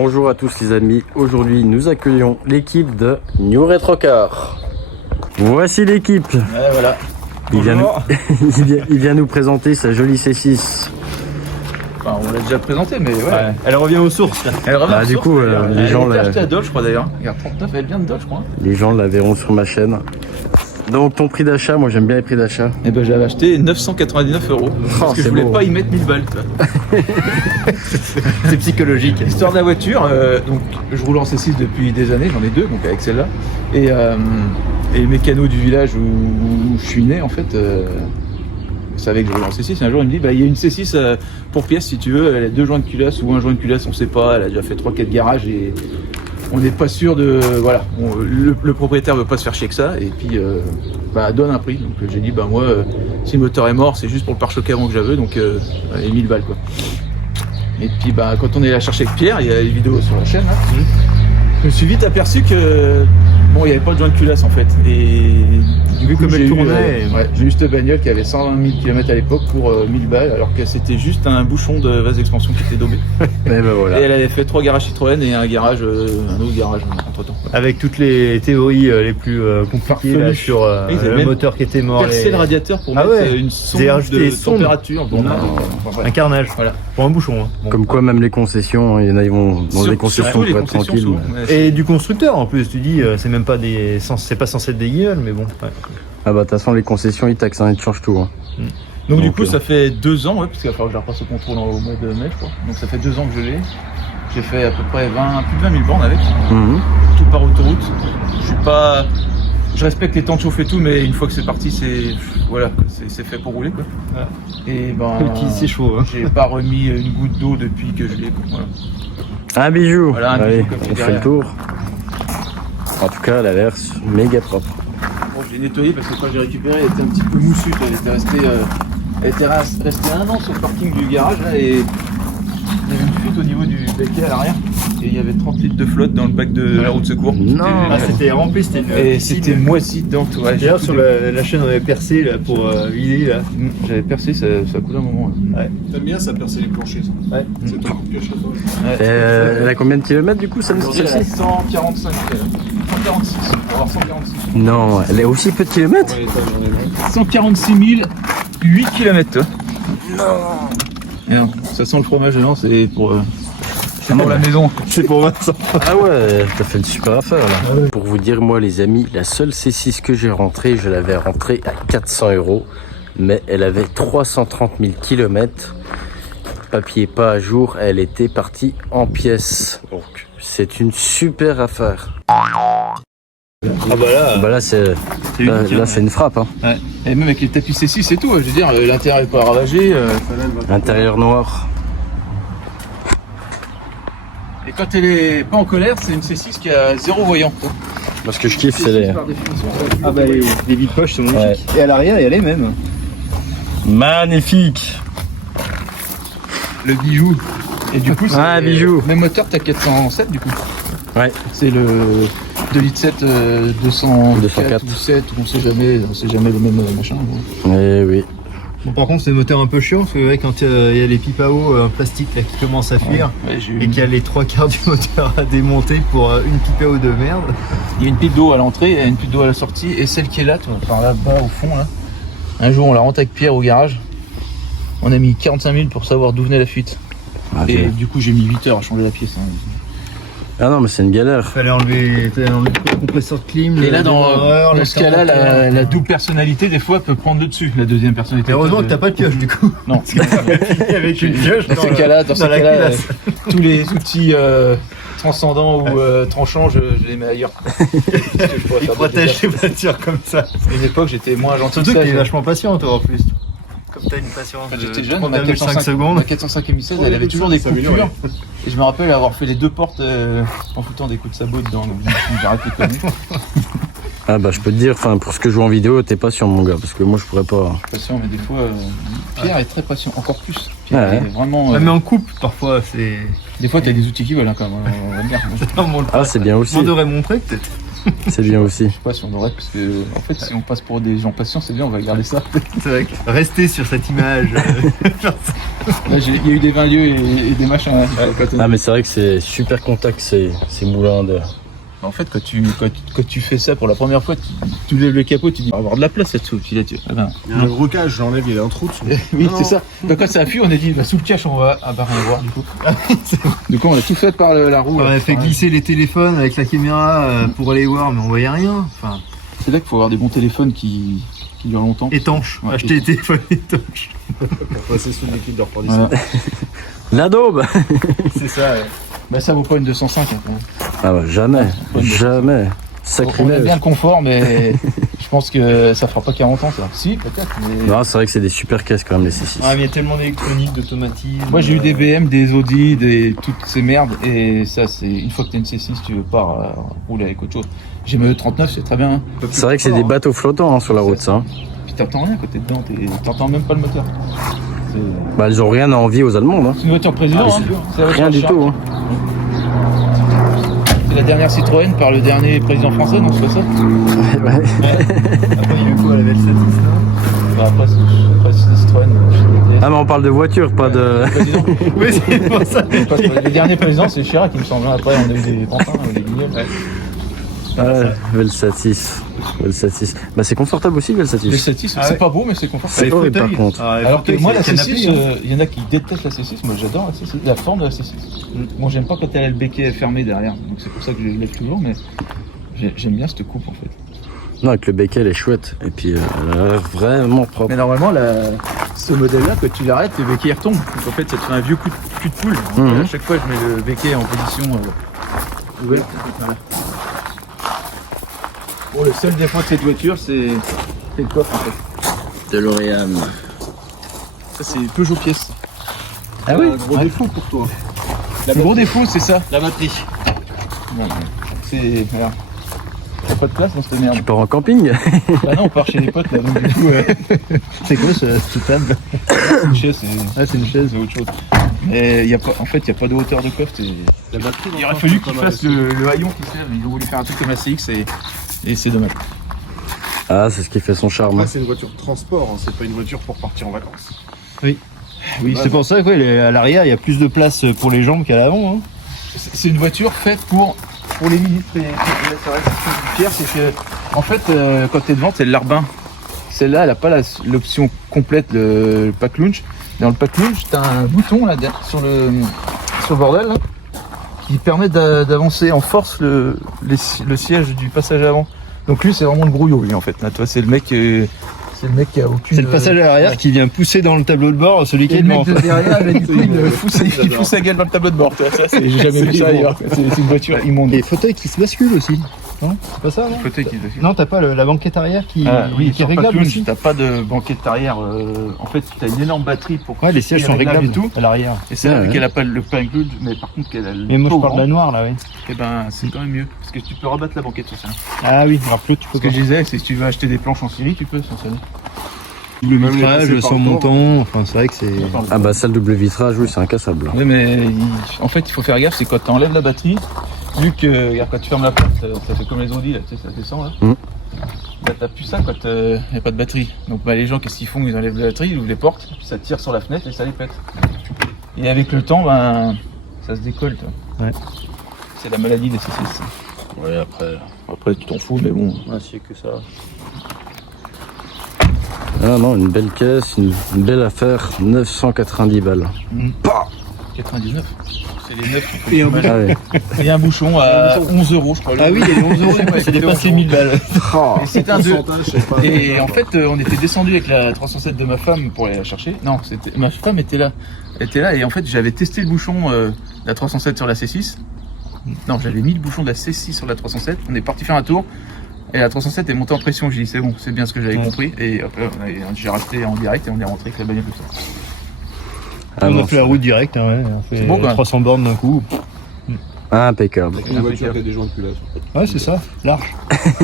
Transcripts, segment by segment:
Bonjour à tous les amis, aujourd'hui nous accueillons l'équipe de New Retro Car. Voici l'équipe. Voilà. Il vient nous présenter sa jolie C6. Enfin, on l'a déjà présenté, mais ouais. Elle revient aux sources. Elle revient Ah, aux du sources, coup, d'ailleurs. les gens Elle a été achetée à Dodge, je crois d'ailleurs. Regarde, 39, elle vient de Dodge, je crois. Les gens la verront sur ma chaîne. Donc ton prix d'achat, moi j'aime bien les prix d'achat. Et ben j'avais acheté 999 €. Parce que je voulais beau. pas y mettre 1000 balles. Toi. C'est psychologique. L'histoire de la voiture, donc je roule en C6 depuis des années, j'en ai deux, donc avec celle-là. Et le mécano du village où je suis né, en fait, savait que je roulais en C6. Et un jour, il me dit il y a une C6 pour pièce si tu veux, elle a 2 joints de culasse ou un joint de culasse, on sait pas, elle a déjà fait 3-4 garages et on n'est pas sûr de. Voilà, le propriétaire veut pas se faire chier que ça, et puis donne un prix. Donc j'ai dit moi, si le moteur est mort, c'est juste pour le pare-choc avant que j'avais, donc allez, 1000 balles quoi. Et puis quand on est allé la chercher avec Pierre, il y a les vidéos sur la chaîne là. Je me suis vite aperçu que il n'y avait pas de joint de culasse en fait. Et du coup, comme elle tournait. J'ai eu cette bagnole qui avait 120 000 km à l'époque pour 1000 balles, alors que c'était juste un bouchon de vase d'expansion qui était daubé. Et ben voilà. Et elle avait fait 3 garages Citroën et un autre garage entre temps. Avec toutes les théories les plus compliquées là, sur le même moteur qui était mort. Percer le radiateur pour mettre une sonde rajouté de température. Un carnage. Voilà. Pour un bouchon. Hein. Bon. Comme quoi même les concessions, il y en a ils vont dans des concessions Surtout les pour être concessions, tranquille. souvent, Mais... Et du constructeur en plus, tu dis, c'est même pas c'est pas censé être des guignols, mais bon. Ouais. Ah bah de toute façon les concessions ils taxent, ils te changent tout. Hein. Donc du coup ça fait 2 ans, parce qu'il va falloir que je repasse au contrôle au mois de mai je crois. Donc ça fait 2 ans que je l'ai. J'ai fait à peu près plus de 20 000 bornes avec, tout par autoroute. Je respecte les temps de chauffe et tout, mais une fois que c'est parti, c'est fait pour rouler quoi. Ouais. Et c'est chaud. Hein. J'ai pas remis une goutte d'eau depuis que je l'ai. Voilà. Un bijou. Voilà, un Allez, bijou comme on fait le tour. En tout cas, elle a l'air méga propre. Bon, je l'ai nettoyé parce que quand j'ai récupéré, elle était un petit peu moussue. Elle était restée 1 an sur le parking du garage là, et il y avait une fuite au niveau du becquet à l'arrière. Et il y avait 30 litres de flotte dans le bac de la roue de secours. Non. C'était rempli, c'était une et c'était moisi dedans. Ouais, d'ailleurs, sur la chaîne, on avait percé là, pour vider. Là. J'avais percé, ça a coulé un moment. Là. Ouais. T'aimes bien ça percer les planchers ça. Ouais. C'est ton coup de cœur chez toi. Ouais. Elle a combien de kilomètres du coup ça Aujourd'hui, elle a 145, 146, on va avoir 146. Non, elle a aussi peu de kilomètres. 146 008 km. Non. Ça sent le fromage, non, c'est pour la maison. C'est pour Vincent. Ah ouais, t'as fait une super affaire là. Pour vous dire, moi les amis, la seule C6 que j'ai rentrée, je l'avais rentrée à 400 €, mais elle avait 330 000 km. Papier pas à jour, elle était partie en pièces. Donc c'est une super affaire. Ah bah là, c'est unique, là c'est une frappe. Hein. Ouais. Et même avec les tapis C6 c'est tout, je veux dire, l'intérieur est pas ravagé. Intérieur noir. Et quand elle est pas en colère, c'est une C6 qui a 0 voyant. Moi ce que je kiffe c'est les... Par définition. Ah bah les vides poches sont magnifiques. Ouais. Et à l'arrière, il y a les mêmes. Magnifique. Le bijou. Et du coup, c'est bijou. Même moteur, t'as 407 du coup. Ouais. C'est le 2,7 litres 204 204. ou 7, on sait jamais le même machin. Eh oui. Bon, par contre, c'est un moteur un peu chiant parce que quand il y a les pipes à eau en plastique là, qui commencent à fuir Ouais, j'ai eu et qu'il y a les 3/4 du moteur à démonter pour une pipe à eau de merde. Il y a une pipe d'eau à l'entrée et une pipe d'eau à la sortie, et celle qui est là, par là-bas au fond là. Un jour on la rentre avec Pierre au garage. On a mis 45 000 pour savoir d'où venait la fuite. Ah, Et du coup j'ai mis 8 heures à changer la pièce. Hein. Ah non mais c'est une galère. Fallait enlever le compresseur de clim. Et là dans le ce cas-là, la double personnalité des fois peut prendre le dessus, la deuxième personnalité. Heureusement que t'as pas de pioche du coup. Non. Avec une pioche. Dans ces cas-là, la culasse. tous les outils transcendants ou tranchants, je les mets ailleurs. Ils protègent les voitures comme ça. À une époque, j'étais moins gentil. Surtout que que ça, t'es vachement patient toi en plus. Comme t'as une patience Quand de j'étais jeune, on a 3,5 secondes. Ma 405 M16, elle avait toujours des coupures. Et je me rappelle avoir fait les 2 portes en foutant des coups de sabot dedans. Donc j'ai arrêté de conneries. Ah bah je peux te dire, enfin pour ce que je joue en vidéo, t'es patient mon gars, parce que moi je pourrais pas. Patient, mais des fois, Pierre est très patient, encore plus. Pierre Ouais. est vraiment. Ouais, mais en couple parfois c'est. Des fois, t'as des outils qui volent hein, quand même. On va dire. Ah c'est bien aussi. On devrait montrer peut-être. C'est bien aussi. Je sais pas si on aurait, parce que en fait, si on passe pour des gens patients, c'est bien, on va garder ça. C'est vrai que rester sur cette image. Là, il y a eu des 20 lieux et des machins. Hein, Ah mais c'est vrai que c'est super contact ces moulins de... En fait, quand tu fais ça pour la première fois, tu lèves le capot, tu dis, on va avoir de la place là-dessous. Puis là, ah ben, Il y a un gros cache, j'enlève, il y a un trou dessous. oui, c'est ça. Donc quand ça a fui, on a dit, bah, sous le cache, on va rien voir du coup. Du coup, on a tout fait par la roue. On là. a fait glisser les téléphones avec la caméra pour aller voir, mais on voyait rien. Enfin, C'est là qu'il faut avoir des bons téléphones qui durent longtemps. étanche. Ouais, Acheter des téléphones étanches. Passer sous le liquide de refroidissement. Voilà. La daube. C'est ça. Ouais. Bah ça vaut pas une 205. Hein, quand même. Ah bah jamais, jamais. On aime Sacrilège. bien le confort, mais je pense que ça fera pas 40 ans ça. Si, peut-être. Mais... Non, c'est vrai que c'est des super caisses quand même les C6. Ah, mais il y a tellement d'électronique, d'automatisme. Moi j'ai eu des BM, des Audi, toutes ces merdes, et ça c'est une fois que t'as une C6, tu veux pas rouler avec autre chose. J'ai mon E39, c'est très bien. Hein. C'est vrai que c'est des bateaux flottants hein, sur la route ça. Hein. Puis t'entends rien quand t'es dedans, t'entends même pas le moteur. C'est Bah ils ont rien à envier aux Allemandes. Hein. c'est une voiture président, Ah, hein. C'est la voiture Rien du Chirac. tout. Hein. C'est la dernière Citroën par le dernier président français, non c'est pas ça? Ouais. Après, il y a eu quoi, la belle Satis, non Bah, après c'est Citroën. Ah mais on parle de voiture, pas de... Président. Oui, c'est pour ça. Le dernier président c'est Chirac il me semble. Après on a eu des pantins, des guignols. Ouais, Velsatis. Velsatis. Bah c'est confortable aussi Le Velsatis. C6, Ah c'est ouais. pas beau mais c'est confortable. C'est Les horrible par fauteuils. contre. Ah, les Alors que fauteuils, moi la c'est C6, canapé, il y en a qui détestent la C6, moi j'adore la C6, la forme de la C6. Bon j'aime pas quand elle a le béquet fermé derrière, donc c'est pour ça que je le lève toujours, mais j'aime bien cette coupe en fait. Non, avec le becquet elle est chouette. Et puis elle a l'air vraiment propre. Mais normalement ce modèle là, quand tu l'arrêtes, le béquet il retombe. Donc en fait ça te fait un vieux coup de poule. Donc, Mhm. à chaque fois je mets le béquet en position ouverte. Voilà. Bon le seul défaut de cette voiture c'est le coffre en fait. De L'Oréal. Ça c'est Peugeot pièce. Ah oui. Un gros défaut pour toi. Le gros défaut c'est ça. La batterie. C'est. Voilà. T'as pas de place dans cette merde. Tu pars en camping. Bah non, on part chez les potes là, donc du coup, C'est quoi cette table? c'est une chaise, Ah, c'est une chaise. c'est autre chose. Mais y a pas, en fait, il n'y a pas de hauteur de coffre. La batterie. Il aurait fallu qu'ils fassent le haillon qui sert. Ils ont voulu faire un truc comme ACX et c'est dommage. Ah, c'est ce qui fait son charme. Là, c'est une voiture de transport, hein, c'est pas une voiture pour partir en vacances. Oui, c'est pour ça qu'à l'arrière, il y a plus de place pour les jambes qu'à l'avant. Hein. C'est une voiture faite pour les ministres. C'est vrai que c'est Pierre, c'est que, en fait, quand t'es devant, c'est le larbin. Celle-là, elle n'a pas l'option complète, le pack launch. Dans le pack launch, t'as un bouton là sur le bordel là, qui permet d'avancer en force le siège du passage avant. Donc lui, c'est vraiment le brouillot, lui en fait. Là, toi, c'est le mec qui a aucune. C'est le passage à l'arrière qui vient pousser dans le tableau de bord celui qui Et est le devant. mec de derrière, bah, du coup, il fout sa gueule dans le tableau de bord. Tu vois, ça, j'ai jamais vu ça ailleurs. C'est une voiture immonde. Les fauteuils qui se basculent aussi. Non, c'est pas ça, non? Fauteuil qui dessus. Non, t'as pas la banquette arrière qui Oui, est sur réglable Pack Launch, aussi. t'as pas de banquette arrière. En fait, t'as une énorme batterie pour. Ouais, les sièges qui est sont réglables et tout. à l'arrière. Et c'est là Ouais. qu'elle a pas le pack launch, mais par contre qu'elle a le. Mais moi, je trop parle de la grand, noire, là, oui. et ben c'est quand même mieux parce que tu peux rabattre la banquette sur ça. Ah oui, rappelez, tu peux Ce que je disais, c'est que si tu veux acheter des planches en série, tu peux sans sonner. double les passer vitrage, par sans le tour. montant, enfin, c'est vrai que c'est... Ah bah ça le double vitrage, oui, c'est incassable. Oui, mais en fait, il faut faire gaffe, c'est quand tu enlèves la batterie, vu que regarde, quand tu fermes la porte, ça fait comme les Audi, là, tu sais, ça descend là. Mm. Bah, t'as plus ça quand il n'y a pas de batterie. Donc bah, les gens, qu'est-ce qu'ils font? Ils enlèvent la batterie, ils ouvrent les portes, puis ça tire sur la fenêtre et ça les pète. Et avec le temps, ben, ça se décolle. Toi. Ouais. C'est la maladie des C6. Ouais, après tu t'en fous, mais bon. c'est que ça. Ah non, une belle caisse, une belle affaire, 990 balles. 99. C'est les 9. Et un Ah ouais. Il y a un bouchon à 11 €, je crois. Ah oui, il y a 11 €, c'est dépassé 1000 balles. Et c'était un 2. pourcentage, je sais pas. Et en fait, on était descendu avec la 307 de ma femme pour aller la chercher. Non, ma femme était là. Elle était là et en fait, j'avais testé le bouchon de la 307 sur la C6. Non, j'avais mis le bouchon de la C6 sur la 307. On est parti faire un tour et la 307 est montée en pression. J'ai dit c'est bon, c'est bien ce que j'avais compris. Et après, j'ai racheté en direct et on est rentré avec la bagnole tout ça. Ah On non, a fait la route directe, hein, ouais. On fait C'est bon, quand même. 300 bornes d'un coup. impeccable, Une voiture qui a des joints de culasse. Ouais, c'est ça, large.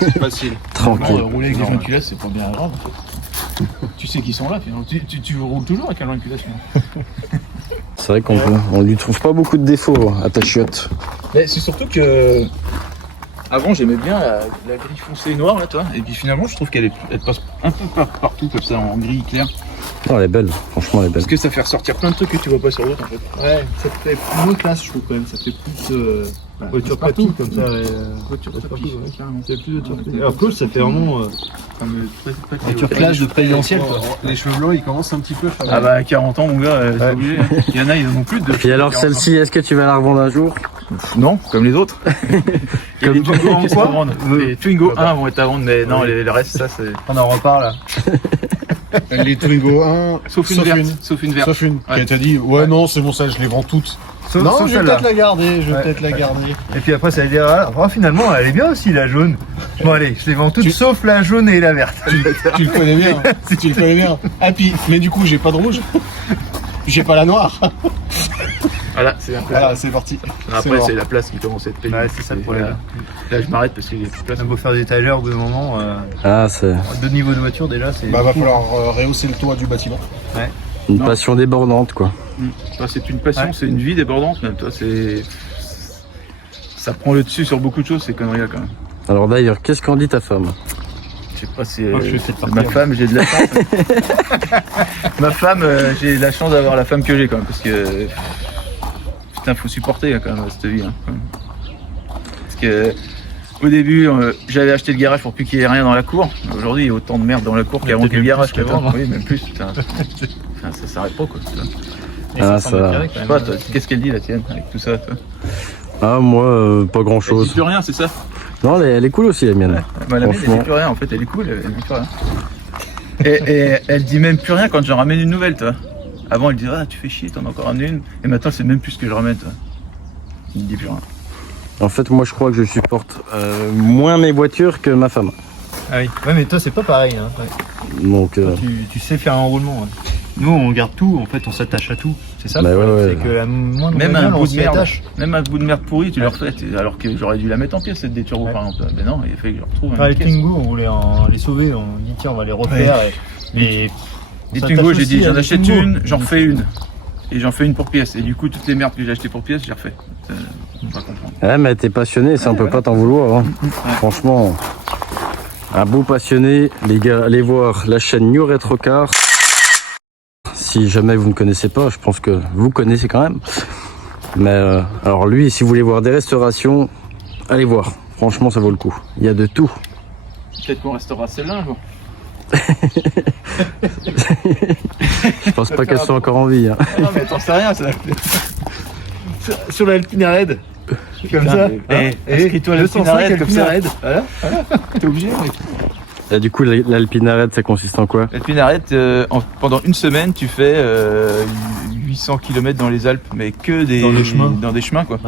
C'est facile. tranquille. Rouler avec des joints de culasse, c'est pas bien grave en fait. Tu sais qu'ils sont là, finalement. Tu roules toujours avec un joint de culasse. C'est vrai qu'on lui trouve pas beaucoup de défauts à ta chiotte. Mais c'est surtout que Avant, j'aimais bien la gris foncée noire, là, toi. Et puis finalement, je trouve qu'elle passe un peu partout, comme ça, en gris clair. Oh, elle est belle, franchement, elle est belle. Parce que ça fait ressortir plein de trucs que tu vois pas sur l'autre, en fait. Ouais, ça te fait moins classe, je trouve quand même. Ça fait plus voiture partout, pratique comme ça. Voiture partout, ouais, carrément. C'est plus voiture pratique. Alors Claude, ça fait vraiment voiture classe classe de présidentielle, quoi. Les cheveux blancs, ils commencent un petit peu. Ah bah, à 40 ans, mon gars, c'est obligé. Il y en a, ils en ont plus de. Puis alors, celle-ci, est-ce que tu vas la revendre un jour? Non, comme les autres. Comme les Twingo en quoi quoi Les Twingo 1 vont être à vendre, mais non, le reste, ça, c'est. On en reparle. Les Twingo 1, Sauf une verte. Sauf une verte. Sauf une. Ouais. Qui t'a dit, ouais, non, c'est bon, ça, je les vends toutes. Non, je vais peut-être la garder, Et puis après, ça va dire, ah, oh, finalement, elle est bien aussi, la jaune. Bon, allez, je les vends toutes, sauf la jaune et la verte. Tu le connais bien. Tu le connais bien. Ah, puis, mais du coup, j'ai pas de rouge. J'ai pas la noire. Voilà, c'est un peu. Voilà, c'est parti. Après, bon. c'est la place qui commence à être pénible. Ouais, c'est ça le problème. Là, je m'arrête parce qu'il y a plus de place. On a beau faire des étagères au bout d'un moment, Ah, c'est deux niveaux de voiture déjà, c'est. Bah, va falloir rehausser le toit du bâtiment. une Non. passion débordante, quoi. Enfin, c'est une passion, Ouais. c'est une vie débordante, même. Toi, c'est. Ça prend le dessus sur beaucoup de choses, ces conneries-là, quand même. Alors d'ailleurs, qu'est-ce qu'en dit ta femme? Je sais pas si. Oh, je vais peut-être ma partir. femme, j'ai de la chance. Ma femme, j'ai la chance d'avoir la femme que j'ai, quand même, parce que. Putain, faut supporter, quand même, cette vie. Hein, quand même. Parce que. Au début, j'avais acheté le garage pour plus qu'il y ait rien dans la cour. Aujourd'hui, il y a autant de merde dans la cour Il y a qu'avant peut-être qu'il y ait le même garage. plus Putain. qu'avant, Oui, même plus. Putain. Enfin, ça s'arrête pas, quoi. Putain. Et Ah, semble ça- carré, Je quand sais même. pas, toi, qu'est-ce qu'elle dit, la tienne, avec tout ça, toi? Ah, moi, pas Elle dit grand-chose. plus rien, c'est ça? Non, elle est cool aussi, la mienne. Bah, la mienne, elle Franchement. dit plus rien, en fait, elle est cool, elle dit plus rien. Et elle dit même plus rien quand j'en ramène une nouvelle, toi. Avant, elle disait, ah, tu fais chier, t'en as encore ramené une. Et maintenant, c'est même plus ce que je ramène, toi. Il me dit plus rien. En fait, moi, je crois que je supporte moins mes voitures que ma femme. Ah oui. Ouais, mais toi, c'est pas pareil. Hein. Ouais. Donc, Toi, tu sais faire un roulement. Ouais. Nous, on garde tout, en fait, on s'attache à tout. C'est ça le Bah ouais, problème, ouais. c'est que la moindre Même un bagnole, on bout de s'y merde, attache. même un bout de merde pourri, tu le refais. Alors que j'aurais dû la mettre en pièces, cette des turbos, Ouais. par exemple. Mais non, il a fallu que je retrouve Ah, une les pièce. Twingo, on voulait les sauver, on dit tiens, on va les refaire. Et Les on Twingo, s'attache j'ai dit, aussi à j'en des achète Twingo. une, j'en refais une. Et j'en fais une pour pièce. Et du coup, toutes les merdes que j'ai achetées pour pièce, j'ai refait. On va comprendre. ouais, mais t'es passionné, ça, on peut pas t'en vouloir. Hein. Franchement, un beau passionné. Les gars, allez voir la chaîne New Retro Car. Si jamais vous ne connaissez pas, je pense que vous connaissez quand même. Mais alors lui, si vous voulez voir des restaurations, allez voir. Franchement, ça vaut le coup. Il y a de tout. Peut-être qu'on restera celle-là un jour. Je pense pas qu'elles soient encore en vie. Hein. Non, mais t'en sais rien, ça. Sur l'Alpine Red, comme Putain, ça. mais, inscris-toi à l'Alpine 205 Arrête, comme Alpine ça. Red. Voilà, t'es obligé, mec. Et du coup, l'Alpine Arrête, ça consiste en quoi? L'Alpine Arrête, pendant une semaine, tu fais 800 km dans les Alpes, mais que des, Dans les chemins. dans des chemins, quoi.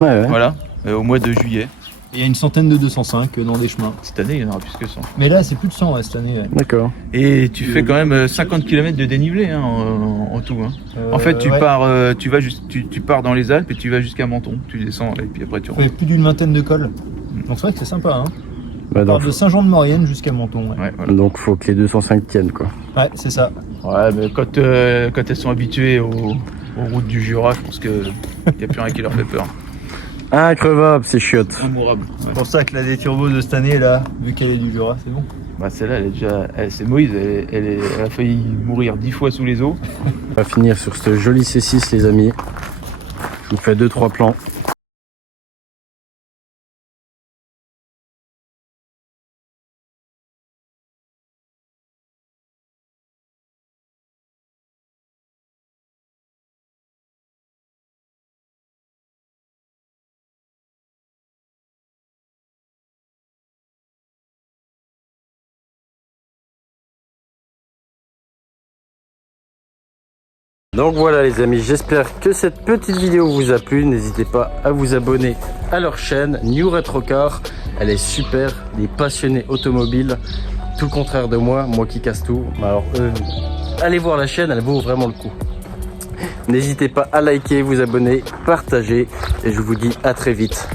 Ouais, ouais. Voilà, au mois de juillet. Il y a une centaine de 205 dans des chemins. Cette année, il y en aura plus que 100. Mais là, c'est plus de 100 ouais, cette année. Ouais. D'accord. Et tu fais quand même 50 km de dénivelé hein, en tout. Hein. En fait, tu ouais. pars, tu pars dans les Alpes et tu vas jusqu'à Menton. Tu descends et puis après tu On rentres. fait plus d'une vingtaine de cols. Donc c'est vrai que c'est sympa. Hein. Bah, On part donc, de Saint-Jean-de-Maurienne jusqu'à Menton. Ouais, Ouais, voilà. donc, faut que les 205 tiennent, quoi. ouais c'est ça. Ouais, mais quand elles sont habituées aux routes du Jura, je pense qu'il n'y a plus rien qui leur fait peur. Increvable, c'est chiottes. Immourable. Ouais. C'est pour ça que la déturbo de cette année, là, vu qu'elle est du Jura, c'est bon. Bah celle-là, elle est déjà, c'est Moïse, elle a failli mourir 10 fois sous les eaux. On va finir sur ce joli C6, les amis. Je vous fais 2-3 plans. Donc voilà les amis, j'espère que cette petite vidéo vous a plu. N'hésitez pas à vous abonner à leur chaîne New Retro Car. Elle est super, des passionnés automobiles. Tout le contraire de moi qui casse tout. Alors allez voir la chaîne, elle vaut vraiment le coup. N'hésitez pas à liker, vous abonner, partager et je vous dis à très vite.